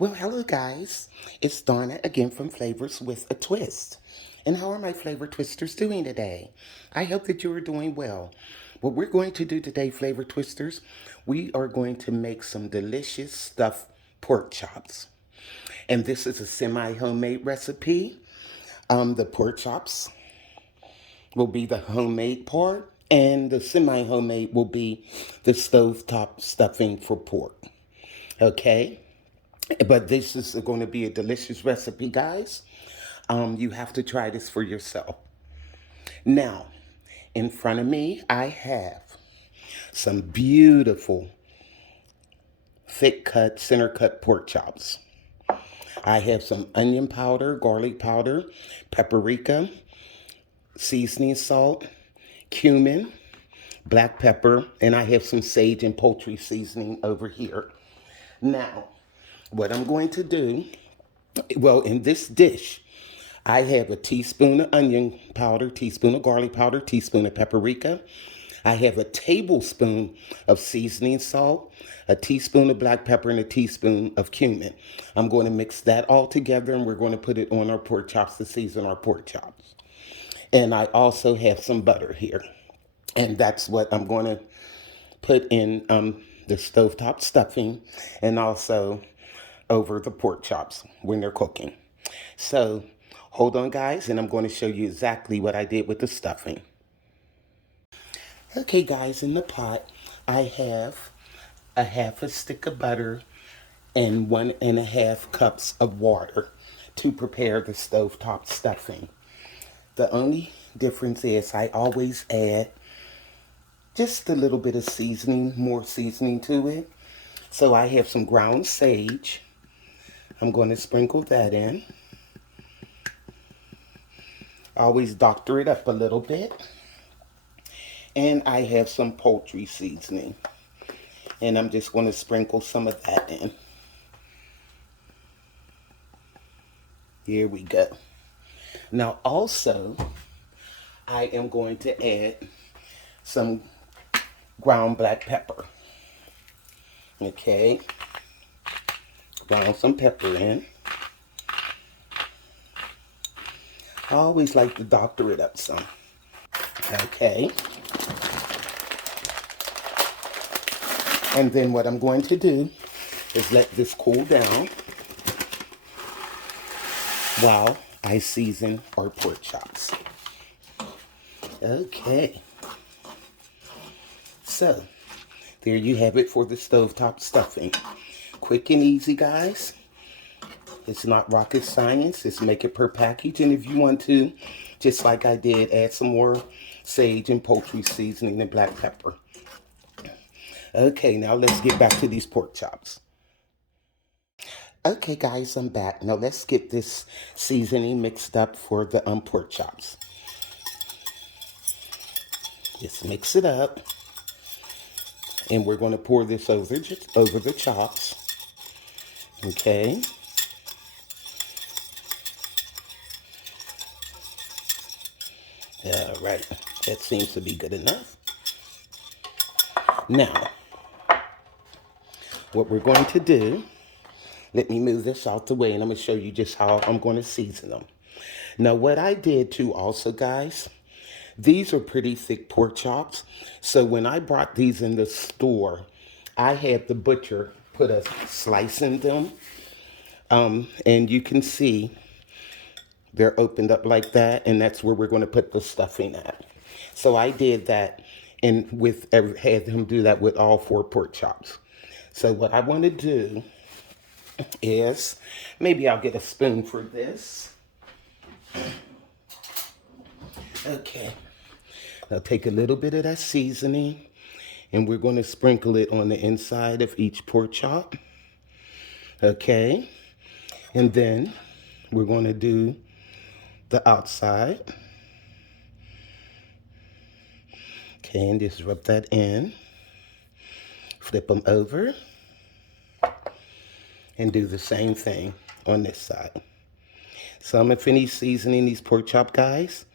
Well, hello guys. It's Donna again from Flavors with a Twist. And how are my flavor twisters doing today? I hope that you are doing well. What we're going to do today, flavor twisters, we are going to make some delicious stuffed pork chops. And this is a semi-homemade recipe. The pork chops will be the homemade part, and the semi-homemade will be the stovetop stuffing for pork. Okay? But this is going to be a delicious recipe, guys. You have to try this for yourself. Now, in front of me, I have some beautiful thick cut, center cut pork chops. I have some onion powder, garlic powder, paprika, seasoning salt, cumin, black pepper, and I have some sage and poultry seasoning over here. Now, what I'm going to do, well, in this dish, I have a teaspoon of onion powder, teaspoon of garlic powder, teaspoon of paprika. I have a tablespoon of seasoning salt, a teaspoon of black pepper, and a teaspoon of cumin. I'm going to mix that all together, and we're going to put it on our pork chops to season our pork chops. And I also have some butter here. And that's what I'm going to put in the stovetop stuffing and also over the pork chops when they're cooking. So hold on, guys, and I'm going to show you exactly what I did with the stuffing. Okay, guys, in the pot, I have a half a stick of butter and 1.5 cups of water to prepare the stovetop stuffing. The only difference is I always add just a little bit of seasoning, more seasoning to it. So I have some ground sage. I'm going to sprinkle that in. Always doctor it up a little bit. And I have some poultry seasoning. And I'm just going to sprinkle some of that in. Here we go. Now also, I am going to add some ground black pepper. Okay. Ground some pepper in. I always like to doctor it up some. Okay. And then what I'm going to do is let this cool down while I season our pork chops. Okay. So, there you have it for the stovetop stuffing. Quick and easy, guys. It's not rocket science. It's make it per package. And if you want to, just like I did, add some more sage and poultry seasoning and black pepper. Okay, now let's get back to these pork chops. Okay, guys, I'm back. Now let's get this seasoning mixed up for the pork chops. Just mix it up. And we're going to pour this over the chops. Okay. All right. That seems to be good enough. Now, what we're going to do, let me move this out the way and I'm going to show you just how I'm going to season them. Now, what I did too also, guys, these are pretty thick pork chops. So when I brought these in the store, I had the butcher put a slice in them. And you can see they're opened up like that. And that's where we're going to put the stuffing at. So I did that and had him do that with all 4 pork chops. So what I want to do is, maybe I'll get a spoon for this. Okay. I'll take a little bit of that seasoning and we're going to sprinkle it on the inside of each pork chop. Okay. And then we're going to do the outside. Okay, and just rub that in. Flip them over. And do the same thing on this side. So I'm going to finish seasoning these pork chop, guys.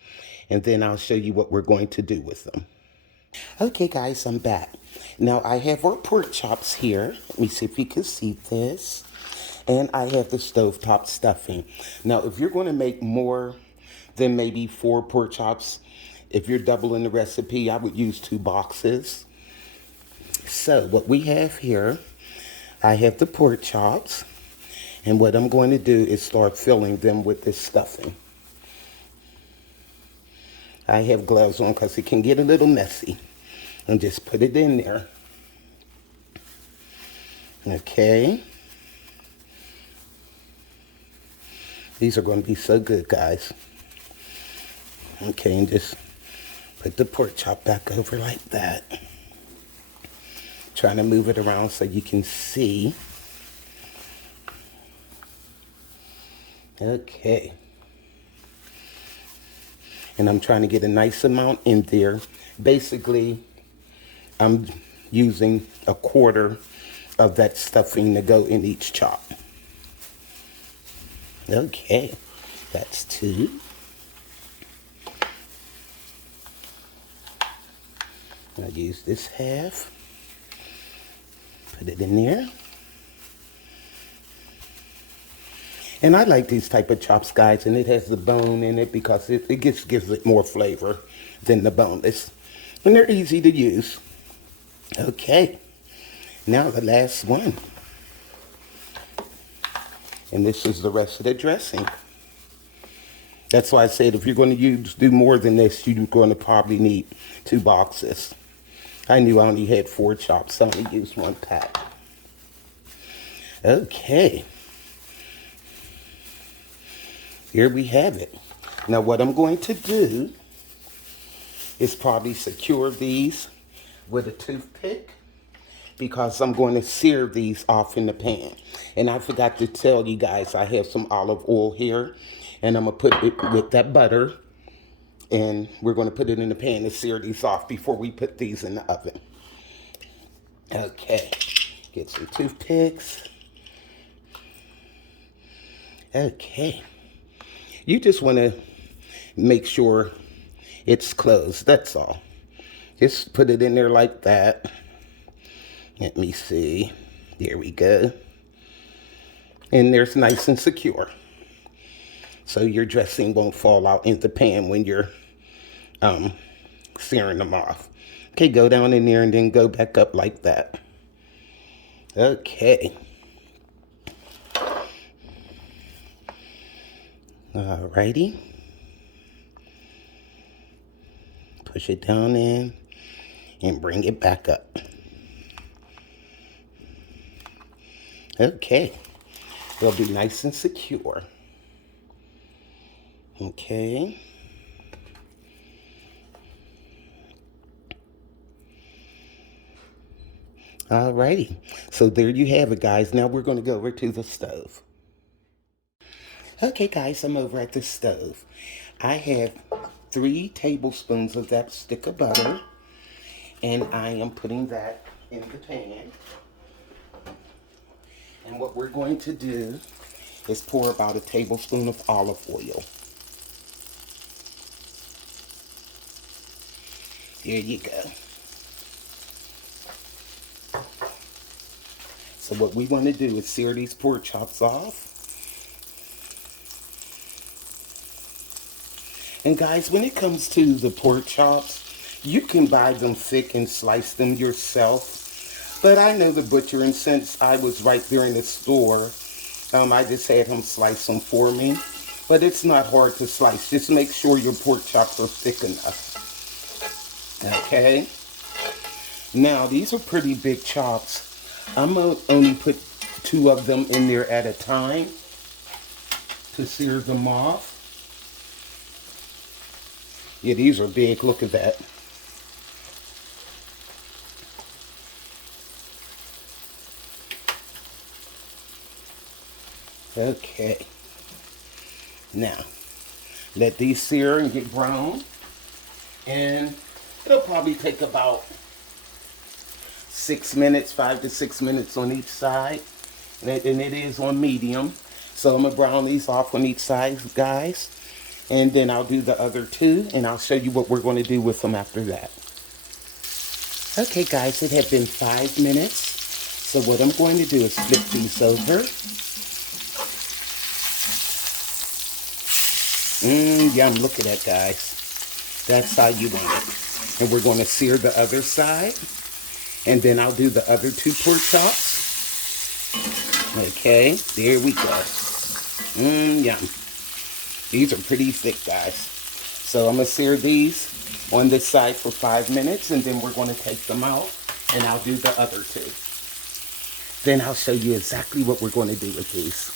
And then I'll show you what we're going to do with them. Okay, guys, I'm back. Now, I have our pork chops here. Let me see if you can see this. And I have the stovetop stuffing. Now, if you're going to make more than maybe 4 pork chops, if you're doubling the recipe, I would use 2 boxes. So what we have here, I have the pork chops. And what I'm going to do is start filling them with this stuffing. I have gloves on because it can get a little messy. And just put it in there. Okay. These are going to be so good, guys. Okay, and just put the pork chop back over like that. Trying to move it around so you can see. Okay. And I'm trying to get a nice amount in there. Basically, I'm using 1/4 of that stuffing to go in each chop. Okay, that's 2. I'll use this half. Put it in there. And I like these type of chops, guys, and it has the bone in it because it just gives it more flavor than the boneless. And they're easy to use. Okay, now the last one. And this is the rest of the dressing. That's why I said if you're going to do more than this, you're going to probably need 2 boxes. I knew I only had 4 chops, so I only used 1 pack. Okay. Here we have it. Now what I'm going to do is probably secure these with a toothpick because I'm going to sear these off in the pan. And I forgot to tell you guys, I have some olive oil here and I'm going to put it with that butter and we're going to put it in the pan to sear these off before we put these in the oven. Okay, get some toothpicks. Okay. You just want to make sure it's closed, that's all. Just put it in there like that. Let me see. There we go. And there's nice and secure. So your dressing won't fall out in the pan when you're searing them off. Okay, go down in there and then go back up like that. Okay. Alrighty. Push it down in and bring it back up. Okay. They'll be nice and secure. Okay. Alrighty. So there you have it, guys. Now we're going to go over to the stove. Okay, guys, I'm over at the stove. I have 3 tablespoons of that stick of butter, and I am putting that in the pan. And what we're going to do is pour about a tablespoon of olive oil. There you go. So what we want to do is sear these pork chops off. And guys, when it comes to the pork chops, you can buy them thick and slice them yourself. But I know the butcher, and since I was right there in the store, I just had him slice them for me. But it's not hard to slice. Just make sure your pork chops are thick enough. Okay? Now, these are pretty big chops. I'm going to only put 2 of them in there at a time to sear them off. Yeah, these are big. Look at that. Okay. Now, let these sear and get brown. And it'll probably take about 6 minutes, 5 to 6 minutes on each side. And it is on medium. So I'm going to brown these off on each side, guys. And then I'll do the other 2, and I'll show you what we're going to do with them after that. Okay, guys, it had been 5 minutes. So what I'm going to do is flip these over. Yum, look at that, guys. That's how you want it. And we're going to sear the other side. And then I'll do the other two pork chops. Okay, there we go. Yum. These are pretty thick, guys. So I'm going to sear these on this side for 5 minutes. And then we're going to take them out. And I'll do the other two. Then I'll show you exactly what we're going to do with these.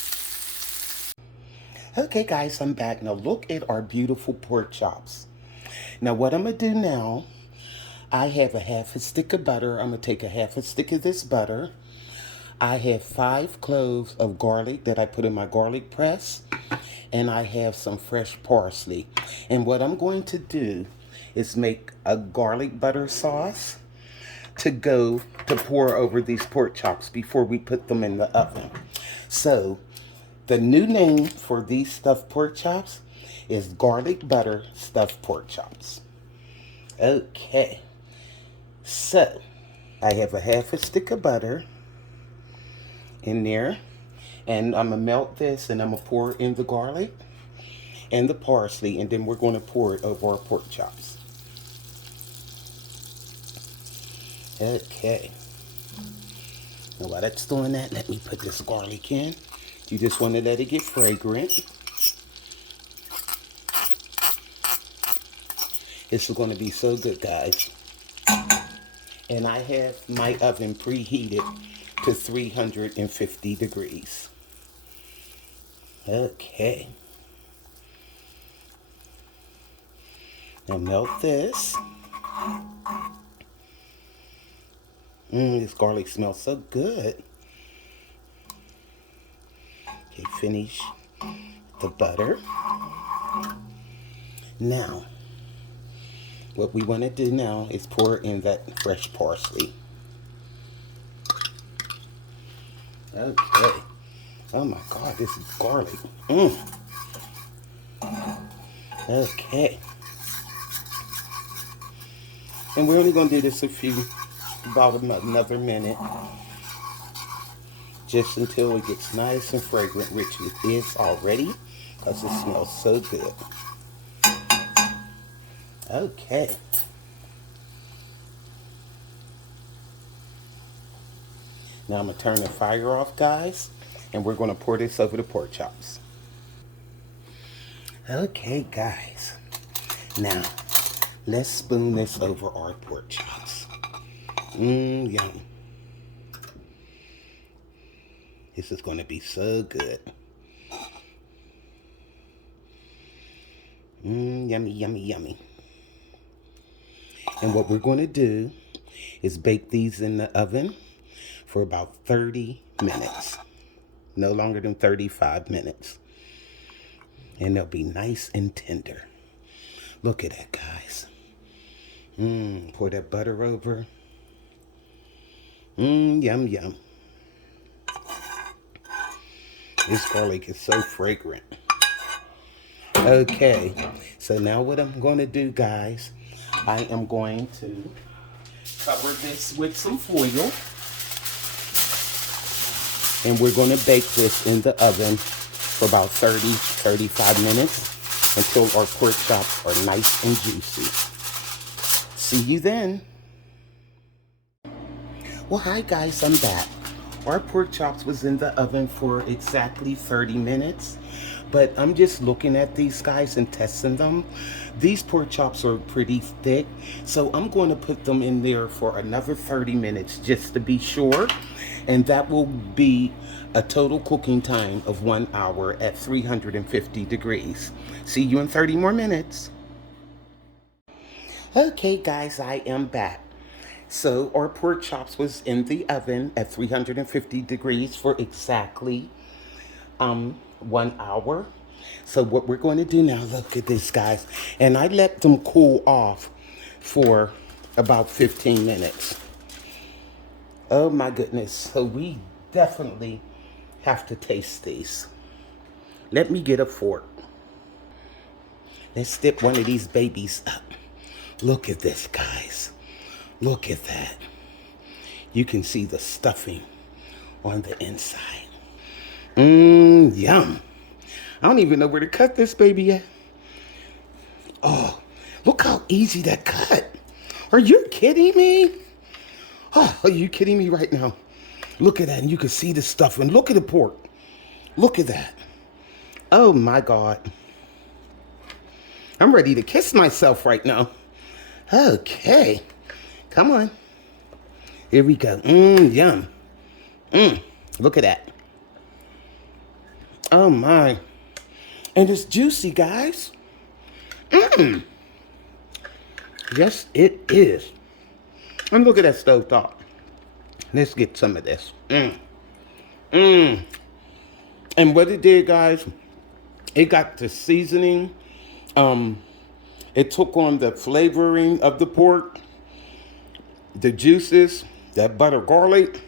Okay, guys, I'm back. Now look at our beautiful pork chops. Now what I'm going to do now, I have a half a stick of butter. I'm going to take a half a stick of this butter. I have 5 cloves of garlic that I put in my garlic press. And I have some fresh parsley. And what I'm going to do is make a garlic butter sauce to pour over these pork chops before we put them in the oven. So the new name for these stuffed pork chops is garlic butter stuffed pork chops. Okay, so I have a half a stick of butter in there, and I'm gonna melt this and I'm gonna pour in the garlic and the parsley, and then we're gonna pour it over our pork chops. Okay, now while that's doing that, let me put this garlic in. You just want to let it get fragrant. This is going to be so good, guys. And I have my oven preheated to 350 degrees. Okay. Now melt this. This garlic smells so good. Okay, finish the butter. Now, what we want to do now is pour in that fresh parsley. Okay. Oh my God, this is garlic. Okay. And we're only going to do this about another minute. Just until it gets nice and fragrant, which it is already, because it smells so good. Okay. Now I'm going to turn the fire off, guys, and we're going to pour this over the pork chops. Okay, guys. Now, let's spoon this over our pork chops. Yum. This is going to be so good. Yummy, yummy, yummy. And what we're going to do is bake these in the oven for about 30 minutes. No longer than 35 minutes. And they'll be nice and tender. Look at that, guys. Pour that butter over. Yum, yum. This garlic is so fragrant. Okay, so now what I'm going to do, guys, I am going to cover this with some foil. And we're going to bake this in the oven for about 30-35 minutes until our pork chops are nice and juicy. See you then. Well, hi guys, I'm back. Our pork chops was in the oven for exactly 30 minutes. But I'm just looking at these guys and testing them. These pork chops are pretty thick. So I'm going to put them in there for another 30 minutes just to be sure. And that will be a total cooking time of 1 hour at 350 degrees. See you in 30 more minutes. Okay guys, I am back. So our pork chops was in the oven at 350 degrees for exactly 1 hour. So what we're going to do now, look at this, guys. And I let them cool off for about 15 minutes. Oh my goodness. So we definitely have to taste these. Let me get a fork. Let's dip one of these babies up. Look at this, guys. Look at that. You can see the stuffing on the inside. Yum. I don't even know where to cut this baby at. Oh, look how easy that cut. Are you kidding me? Oh, are you kidding me right now? Look at that, and you can see the stuff, and look at the pork. Look at that. Oh my God. I'm ready to kiss myself right now. Okay. Come on. Here we go. Yum. Look at that. Oh my. And it's juicy, guys. Yes, it is. And look at that stovetop. Let's get some of this. And what it did, guys, it got the seasoning. It took on the flavoring of the pork, the juices, that butter garlic.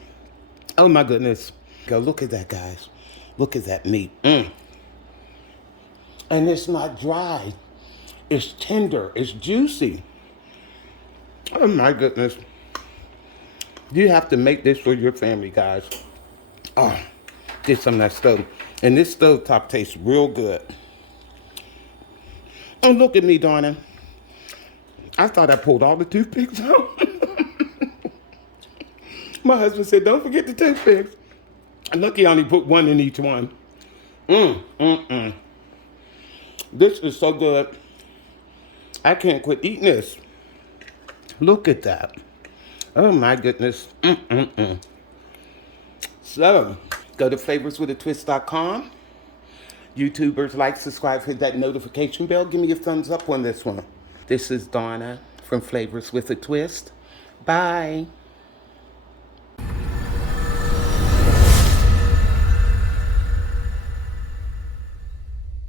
Oh my goodness. Go look at that, guys. Look at that meat. And it's not dry. It's tender. It's juicy. Oh my goodness. You have to make this for your family, guys. Oh, get some of that stove. And this stovetop tastes real good. Oh, look at me, darling. I thought I pulled all the toothpicks out. My husband said, don't forget the toothpicks. Look, he only put one in each one. This is so good. I can't quit eating this. Look at that. Oh my goodness. So, go to flavorswithatwist.com. YouTubers, like, subscribe, hit that notification bell. Give me a thumbs up on this one. This is Donna from Flavors with a Twist. Bye.